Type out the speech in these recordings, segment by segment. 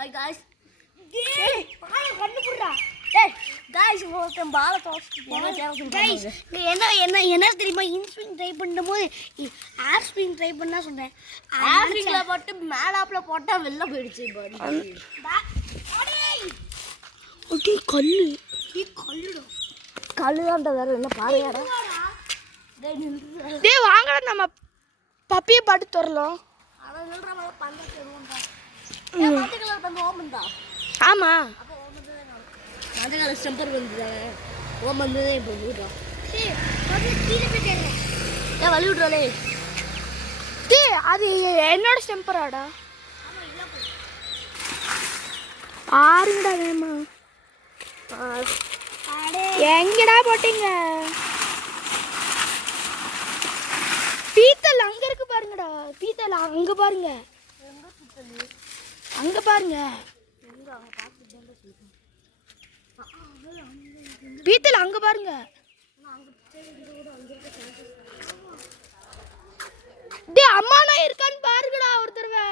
Hi guys டேய் பாய கண்ணு புடுடா டேய் गाइस ஒருத்தன் பால தோஸ்ட் गाइस என்ன தெரியுமா இன்ஸ்விங் ட்ரை பண்ணும்போது ஏர் ஸ்விங் ட்ரை பண்ணா சொன்னேன் ஏர் ஸ்விங்ல போட்டு மேலாப்ல போட்டா வெல்ல போயிடுச்சு பாடி ஓடி கல்லு கல்லுடா கல்லுதான்டா வேற என்ன பாறையாடா டேய் வாங்கடா நம்ம பப்பியை பாட்டு தரலாம். அத சொல்ற மாதிரி பண்ற தெருவுண்டா ஏன் மஞ்ச கலர் பந்து ஓமந்தா ஆமா அப்ப ஓமந்தே மஞ்ச கலர் ஸ்டம்பர் வந்துதானே ஓமந்தே இப்போ விடுடா டேய் அது கீழ போயிட்டே ஏன் வலி விடுறலே டேய் அது என்னோட ஸ்டம்பராடா ஆமா இல்ல போ ஆறுங்கடா வேமா அடே எங்கடா போட்டீங்க பீத்தல் அங்க இருக்கு பாருங்கடா பீத்தல் அங்க பாருங்க எங்க சுத்தலி அங்க பாருங்க எங்க அங்க பாத்துட்டேன்டா சொல்றேன் பீத்தல் அங்க பாருங்க நான் அங்க பிச்சை கூட அங்க இருக்க டேய் அம்மா நான் இருக்கான்னு பாருங்கடா ஒரு தடவை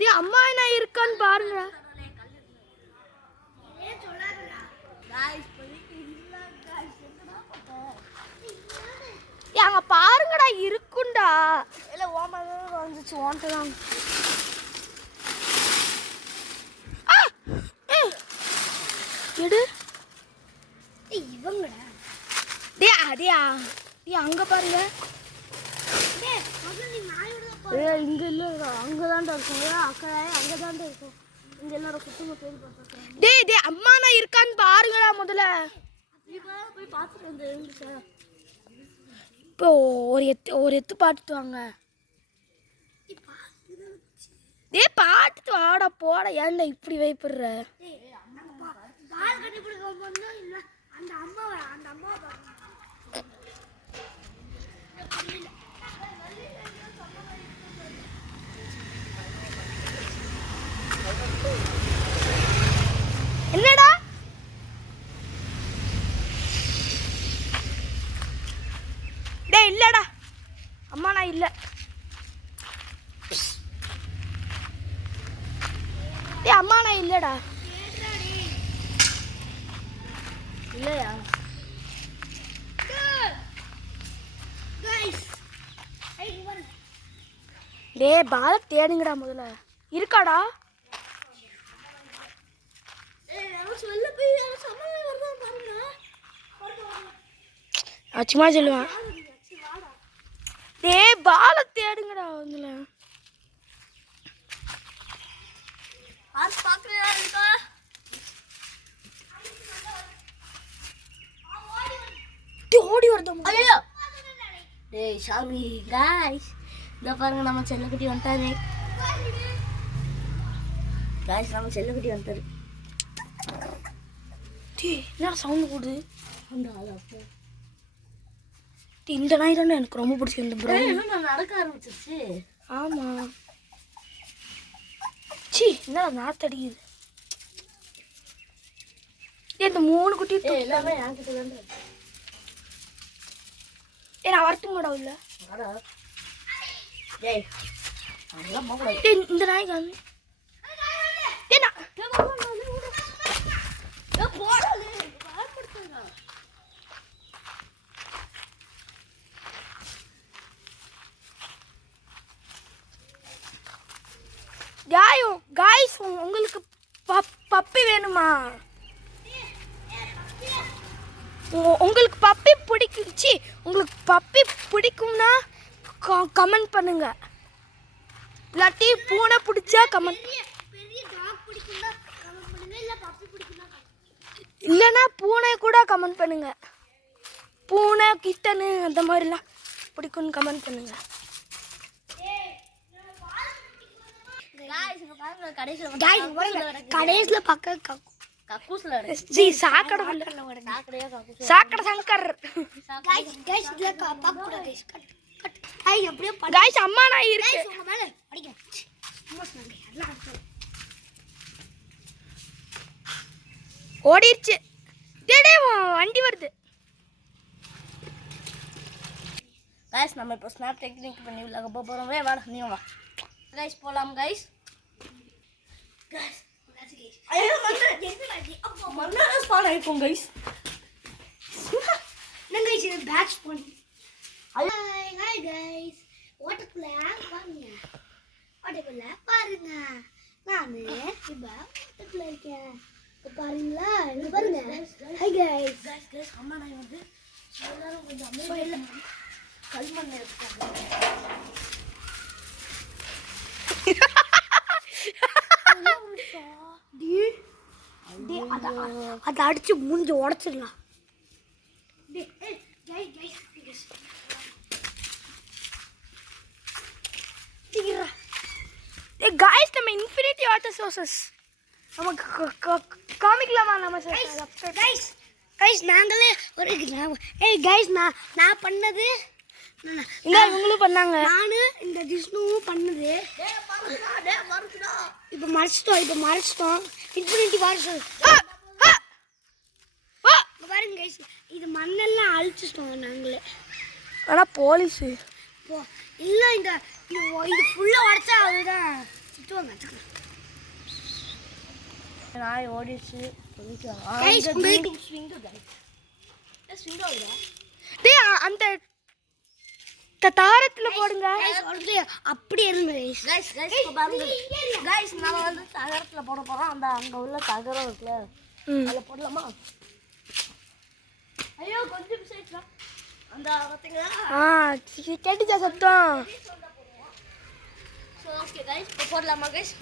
டேய் அம்மா நான் இருக்கான்னு பாருங்கடா ஏன் சொல்லாதடா गाइस போயிட்டு இல்ல गाइस என்னடா பண்ற டேய் அங்க பாருங்கடா இருக்குண்டா இல்ல ஓமந்தே வந்துச்சு ஓன்ட்டலாம் எடு ஏய் இவங்கடா டேய் அங்க பாருங்க டேய் அது நீ நாயோட ஏய் இங்க இல்ல அங்க தான்டா இருக்கும் அக்கா அங்க தான்டா இருக்கும் இங்க எல்லாரும் குத்துங்க தேடி பார்த்துறாங்க டேய் அம்மா நான் இருக்கான்னு பாருங்கடா முதல்ல நீ போய் பார்த்துட்டு வந்து எழுந்துச்சா இப்போ ஒரு எத்து பாட்டுட்டு வாங்க டேய் பாட்டுட்டு வாடா போட ஏன்டா இப்படி வைப்படுற பால் கட்டி பிடிக்க வந்தா இல்ல அந்த அம்மாவை என்னடா டேய் இல்லடா அம்மா நான் இல்ல டேய் அம்மா நான் இல்லடா இல்லையா गाइस ஐய் இவன் டேய் பால தேடுங்கடா முதல்ல இருக்காடா ஏய் நான் சொல்ல போய் சமல்ல வரதா பாருங்க சும்மா சொல்லுவான் டேய் பால தேடுங்கடா முதல்ல ஆஸ் பாக்குறியா இருக்கா ஓடி வருது ஐயோ டேய் சாமி गाइस இந்த பாருங்க நம்ம செல்லக்குட்டி வந்துட்டாரு गाइस நம்ம செல்லக்குட்டி வந்துட்டாரு டேய் என்ன சவுண்ட் போடுது அந்த ஆளப்போ டேய் இந்த நாய் தானே எனக்கு ரொம்ப பிடிச்சிருக்கு ப்ரோ என்ன நடக்க ஆரம்பிச்சிருச்சு ஆமா சீ என்ன நாத்தடிக்குது டேய் இந்த மூணு குட்டி ஏய் எல்லாமே என்கிட்ட தான் இருக்கு ஏய் நான் வரட்டுமாடா உள்ள வாடா டேய் அதெல்லாம் போகல டேய் இந்த நாய் காமி டேய் நான் போடலே பயப்படுத்துங்க गाइस உங்களுக்கு பப்பி வேணுமா உங்களுக்கு பப்பி பிடிக்குச்சி உங்களுக்கு பப்பி பிடிக்கும்னா கமெண்ட் பண்ணுங்க இல்லாட்டி பூனை பிடிச்சா கமெண்ட் பெரிய டாக் பிடிக்கும்னா கமெண்ட் பண்ணுங்க இல்ல பப்பி பிடிக்கும்னா இல்லைன்னா பூனை கூட கமெண்ட் பண்ணுங்க பூனை கிட்டனு அந்த மாதிரிலாம் பிடிக்கும்னு கமெண்ட் பண்ணுங்க गाइस இங்க பாருங்க கடைசில गाइस பாருங்க கடைசில பக்க கக்கூஸ்ல இருக்கு ஜி சாக்கடை சாக்கடையா கக்கூஸ் சாக்கடை சங்கர் गाइस இதுல பாப்பா கூட गाइस கட் ஐ அப்படியே गाइस அம்மா நான் இருக்கு गाइस உங்க மேல அடிங்க அம்மா சொன்னாங்க எல்லாம் அடிச்சு ஓடிடுச்சு டேய் வண்டி வருது गाइस நம்ம இப்போ ஸ்னாப் டெக்னிக் பண்ணி விளையாட போறோம். வாடா நீ வா. கைஸ் போலாம் கைஸ். ஐயோ மண்ணால ஸ்பான் ஆயிருக்கும் கைஸ். என்ன கைஸ் இது பேட்ச் ஸ்பான். Hi guys. வாட்டர்க்குள்ள பாருங்க. வாட்டர்க்குள்ள பாருங்க. நானு இப்ப வாட்டர்க்குள்ள இருக்கேன். பாருங்களா இங்க பாருங்க. Hi guys. கைஸ் அம்மா நான் வந்து எல்லாரும் கொஞ்சம் அமைதியா கல்மண்ண இருக்காங்க. அதை அடிச்சு மூஞ்சி உடச்சிடலாம். காய்ஸ் நம்ம இன்ஃபினிட்டி வாட்டர் சோர்சஸ் நமக்கு காமிக்கலாமா நம்ம கைஸ். கைஸ் நாங்களே ஒரு கைஸ் நான் பண்ணது இவங்களும் பண்ணாங்க. நானு இந்த ஜிஷ்ணுவும் பண்ணது. இப்போ மறைச்சிட்டோம் இன்ஃபினிட்டி வாட்டர் பாருங்க கைஸ். இது மண்ணெல்லாம் அழிச்சிட்டோம் நாங்களே. ஆனால் போலீஸு இல்லை இந்த இது ஃபுல்லாக உடச்சா அதுதான் திட்டுவாங்க. நாய் ஓடிச்சு. அந்த தாரத்துல போடுங்க. அப்படி இருங்க கைஸ். நம்ம வந்து தகரத்துல போட போறோம். அந்த அங்க உள்ள தகரம் இருக்குல்ல அதுல போடலாமா? ஐயோ கொஞ்சம் சைட்ல அந்த பாத்தீங்களா கேட்டுச்சா சத்தம்? சோ ஓகே கைஸ் போடலாமா கைஸ்?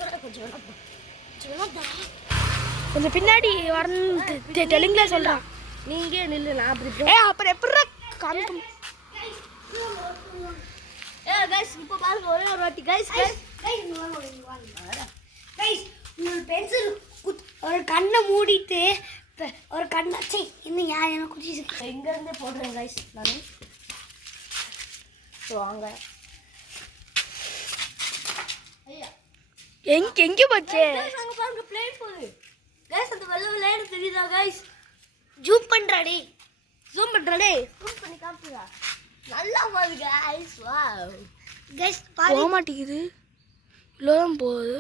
கொஞ்சம் பின்னாடி வரணும் தெலுங்குல சொல்றான். நீங்க நில்லு நான் அப்படி அப்புறம் எப்படி காமிக்கும்? கைஸ் இப்போ பாருங்க ஒரே ஒரு வாட்டி கைஸ். கைஸ் ஒரு பென்சில் ஒரு கண்ணை மூடிட்டு ஒரு கண்ணாச்சி இன்னும் யார் என்ன குடிச்சு இங்க இருந்தே போடுறேன் கைஸ் நான். ஸோ வாங்க. ஐயா எங்க போச்சு? அங்க பாருங்க பிளேன் போகுது கைஸ். அந்த வெள்ளை வெள்ளையான தெரியுதா கைஸ்? ஜூம் பண்றாடே ஜூம் பண்ணி காமிச்சுடா. நல்லா போகுது கைஸ். வாவ் கைஸ் போக மாட்டேங்குது. இவ்வளோதான் போகுது.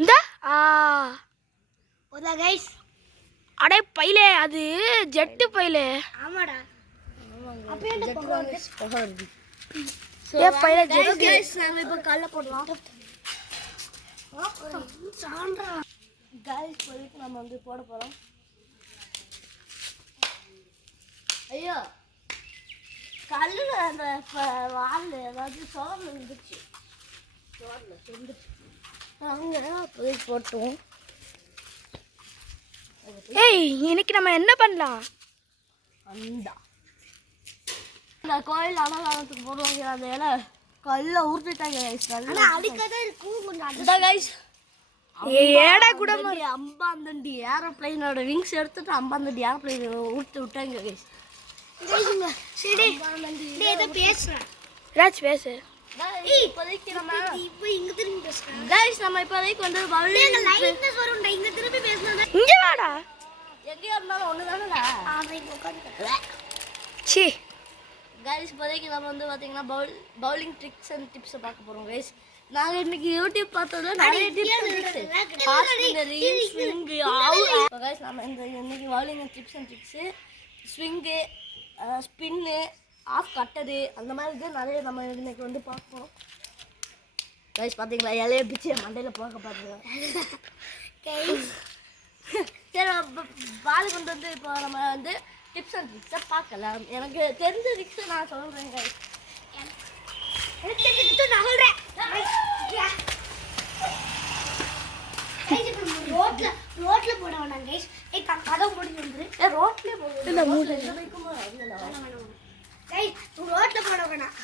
இந்த போதா கைஸ். அடே பைலே அது ஜெட்டு பைலே. ஆமாடா. அப்பயே போகுது. ஏ பைலே ஜெட்டு கைஸ் நாம இப்போ கல்ல போடலாம். சான்றா கைஸ் போயிட்டு நம்ம வந்து போட போறோம். ஐயோ கல்லுல அந்த வால் ஏதாவது சோர்ல இருந்துச்சு. அங்கே போய் போட்டோம். ஏய் இன்னைக்கு நம்ம என்ன பண்ணலாம்? அந்த கோயில் அன்னதானத்துக்கு போடுவாங்க. அந்த இலை கல்ல ஊர்த்திட்டாங்க கைஸ். அதுக்கதான் இருக்கும் கொஞ்சம் அந்த கைஸ் ஏடா கூட அம்பாந்தண்டி ஏரோப்ளைனோட விங்ஸ் எடுத்துட்டு அம்பாந்தண்டி ஏரோப்ளைன் ஊட்டி விட்டாங்க கைஸ். சரி ஏதோ பேசுறேன் ராஜ் பேசு. இப்போதைக்கு நம்ம இப்போ இங்க திரும்பி பேசுறேன் கைஸ். நம்ம இப்போதைக்கு வந்து லைட்னஸ் வரும்டா. இங்க திரும்பி பேசுனா இங்க வாடா. எங்கேயா இருந்தாலும் ஒண்ணுதானடா. சீ கைஸ் இப்போதைக்கு நம்ம வந்து பார்த்தீங்கன்னா பவுலிங் ட்ரிக்ஸ் அண்ட் டிப்ஸை பார்க்க போகிறோம் கைஸ். நாங்கள் இன்னைக்கு யூடியூப் பார்த்ததுல நிறைய டிப்ஸ் கைஸ். நம்ம இந்த இன்னைக்கு bowling tips and tricks swing spin off கட்டது அந்த மாதிரி இது நிறைய நம்ம இன்னைக்கு வந்து பார்ப்போம் கைஸ். பார்த்தீங்களா இலைய பிச்சு மண்டையில் போக பாருங்க. சரி பால் கொண்டு வந்து இப்போ நம்ம வந்து டிப்ஸ் அண்ட் ட்ரிக்ஸை பார்க்கலாம். எனக்கு தெரிஞ்ச ட்ரிக்ஸை நான் சொல்கிறேன் கைஸ். ரோட்ல போட வேணாம் கைஸ். கதவு போட்டு வந்துரு. ரோட்லேயே போடுறது கைஸ் ரோட்ல போட வேணாம்.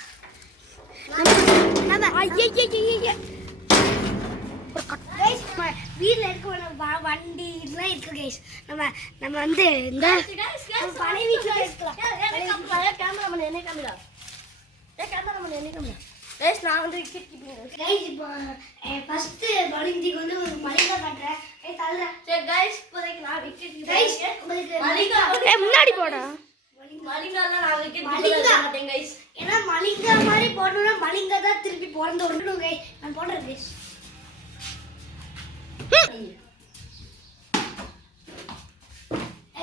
வீட்டில் இருக்க வேணாம். வண்டி இதெல்லாம் இருக்கு கைஸ். நம்ம வந்து இந்த பழைய வீட்டில் இருக்கலாம். கேமராமேன் என்ன கேமரா கேமராமேன் என்ன கேமரா கைஸ். நான் வந்து விக்கெட் கீப்பிங் கைஸ். இப்போ ஃபர்ஸ்ட் பவுலிங் டீக்கு வந்து ஒரு மலிகா காட்டுறேன். தள்ளுறேன். சரி கைஸ் இப்போதைக்கு நான் விக்கெட் கைஸ் கீப்பிங் உங்களுக்கு முன்னாடி போடா. மலிங்கால நான் விக்கெட் கீப்பிங் மாட்டேன் கைஸ். ஏன்னா மலிங்கா மாதிரி போடணும்னா மலிங்கா தான் திருப்பி பிறந்து வரணும் கைஸ். நான் போடுறேன் கைஸ்.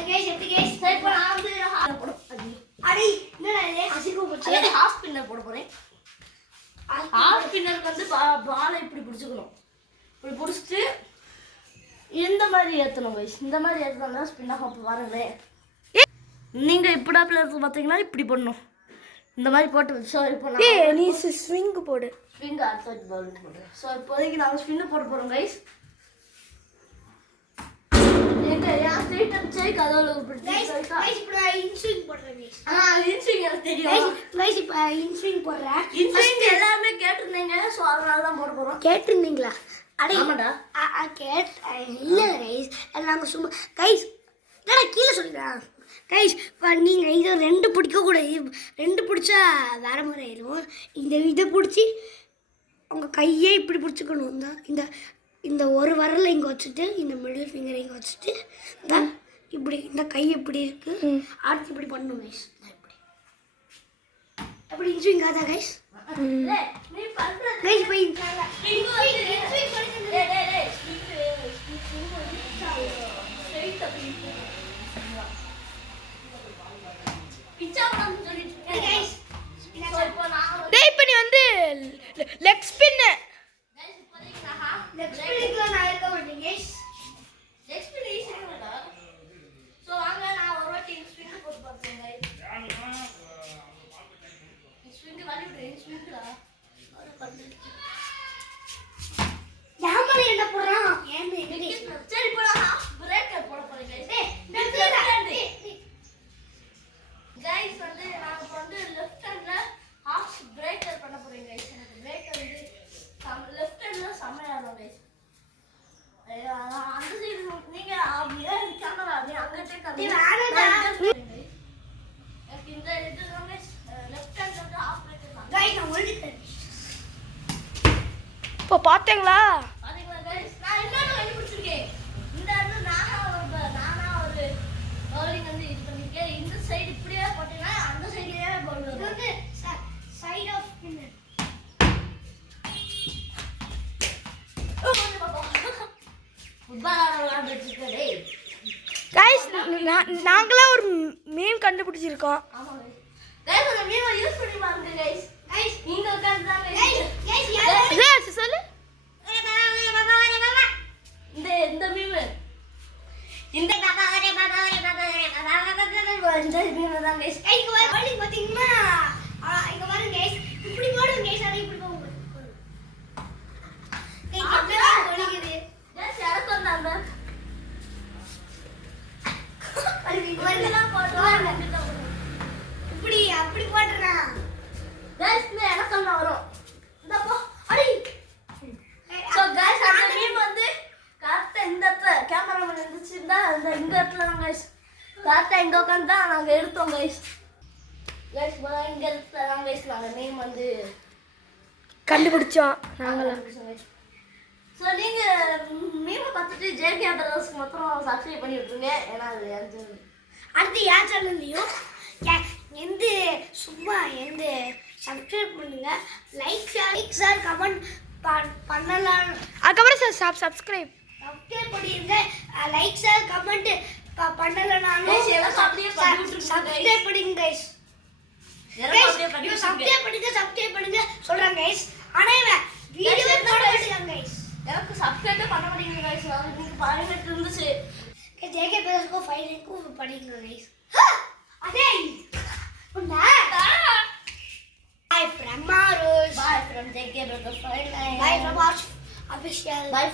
கைஸ் எப்படி கைஸ்? சரி இப்போ நான் வந்து அடி என்னடா இது அசிங்கம் போச்சு. அதாவது ஹாஃப் ஸ்பின்னர் போட போறேன். ஹாஃப் ஸ்பின்னருக்கு வந்து பாலை இப்படி பிடிச்சிக்கணும். இப்படி பிடிச்சிட்டு இந்த மாதிரி ஏற்றணும் கைஸ். இந்த மாதிரி ஏற்றினா ஸ்பின் ஆஃப் வரவே. நீங்கள் இப்படாப்பில் இருக்கு பார்த்தீங்கன்னா இப்படி பண்ணணும். இந்த மாதிரி போட்டு ஸோ இப்போ நான் நீ ஸ்விங் போடு. ஸ்பின் அடுத்த பவுல் போடு. ஸோ இப்போதைக்கு நாங்கள் ஸ்பின்னு போட போகிறோம் கைஸ். எங்க ஏன் ஸ்ட்ரெயிட் அண்ட் செக் அதோட கைஸ் இப்போ நான் இன்ஸ்விங் போடுறேன் கைஸ். இன்ஸ்விங் எனக்கு தெரியும். கைஸ் இப்போ இன்ஸ்விங் போடுறேன். இன்ஸ்விங் எல்லாமே கேட்டிருந்தீங்க. ஸோ அதனால தான் போட போகிறோம். கேட்டிருந்தீங்களா? அடே ஆமாடா. இல்லை கைஸ் நாங்கள் சும்மா கைஸ் என்னடா கீழே சொல்லிடுறேன் கைஸ். இப்போ நீங்கள் இதை 2 பிடிக்கக்கூடாது. 2 பிடிச்சா வேற மாதிரி ஆயிடும். இதை பிடிச்சி உங்கள் கையே இப்படி பிடிச்சிக்கணும். இந்த இந்த ஒரு விரலை இங்கே வச்சுட்டு இந்த மிடில் ஃபிங்கரை இங்கே வச்சுட்டு இந்த இப்படி இந்த கை இப்படி இருக்குது. அடுத்து இப்படி பண்ணணும் கைஸ். இப்படி எப்படி இன்ஸ்விங் ஆதா கைஸ்? நீ பண்றது கைஸ் இப்போ இப்போ நீ வந்து லெக் ஸ்பின் நான் இருக்க மாட்டேன் கைஸ். யாமலை என்ன போடுறான்? ஏன்னு என்ன சரி இப்போ நான் ஹாஃப் பிரேக்கர் போட போறேன் கைஸ். கைஸ் வந்து நான் இப்போ வந்து லெஃப்ட் ஹேண்ட்ல ஹாஃப் பிரேக்கர் பண்ண போறேன் கைஸ். எனக்கு பிரேக்கர் வந்து லெஃப்ட் ஹேண்ட்ல செம்மையா இருக்கும் கைஸ். அந்த சைடு நீங்க அப்படியே கேமரா அப்படியே அங்கட்டே எனக்கு இந்த இது கைஸ் லெஃப்ட் ஹேண்ட்ல வந்து ஹாஃப் பிரேக்கர் தான் கைஸ். நான் ஒளிட்டேன். இப்போ பாத்தீங்களா? பாத்தீங்களா கைஸ்? நான் இன்னொரு கண்டுபிடிச்சிருக்கேன். இந்த இடத்துல நானா ஒரு பவுலிங் வந்து இது பண்ணிருக்கேன். இந்த சைடு இப்படியே போட்டீங்கன்னா அந்த சைடுலயே பவுல் இது வரும். வந்து சைடு ஆஃப் ஸ்பின்னர். கைஸ் நாங்களா ஒரு மீம் கண்டுபிடிச்சிருக்கோம். ஆமா கைஸ் அந்த மீமை யூஸ் பண்ணி பாருங்க கைஸ். கைஸ் நீங்க உட்கார்ந்து தான் கைஸ் கைஸ் சொல்லு. இந்த மீம் இந்த மீம் தான் கைஸ். இங்க பாருங்க பாத்தீங்கன்னா இங்க பாருங்க கைஸ் இப்படி போடுங்க கைஸ். அதை இப்படி போடுங்க. கைஸ் என்ன பண்ணிக்குது? கைஸ் யாரோ சொன்னாங்க இதெல்லாம் போடுவாங்க. இப்படி அப்படி போடுறான். கைஸ் இந்த இடத்துல வரும். இந்த போ அடி. சோ கைஸ் அந்த மீம் வந்து கரெக்ட்டா இந்த இடத்துல கேமராமேன் இருந்துச்சுன்னா இந்த இடத்துல தான் கைஸ் கரெக்ட்டா இங்க உட்கார்ந்து தான் நாங்க எடுத்தோம் கைஸ். கைஸ் இங்க இடத்துல தான் கைஸ் நாங்க மீம் வந்து கண்டுபிடிச்சோம் நாங்களா. ஸோ நீங்கள் மீமை பார்த்துட்டு ஜேகே பிரதர்ஸ்க்கு மட்டும் சப்ஸ்கிரைப் பண்ணி விட்டுருங்க. ஏன்னா அது அடுத்து யார் சேனல்லையும் எந்த சும்மா எந்த சப்ஸ்கிரைப் பண்ணுங்க. லைக் ஷேர் கமெண்ட் பண்ணலாம். அதுக்கப்புறம் சப்ஸ்கிரைப் பண்ணிடுங்க. லைக் ஷேர் கமெண்ட் பண்ணலனாலும் சப்ஸ்கிரைப் பண்ணுங்க கைஸ். சப்ஸ்கிரைப் பண்ணுங்க சொல்றாங்க கைஸ். ஆனா இவன் வீடியோவே போட மாட்டேங்காங்க கைஸ். எனக்கு சப்ஸ்கிரைபே பண்ண மாட்டேங்குது கைஸ். அது நீங்கள் பாருங்க இருந்துச்சு. ஜேகே பிரதர்ஸ்க்கு 5 ரேங்க்கு படிங்க கைஸ். அதே உண்டா Bye from Marus. Bye from JK Brothers. Bye from Arch Official. Bye from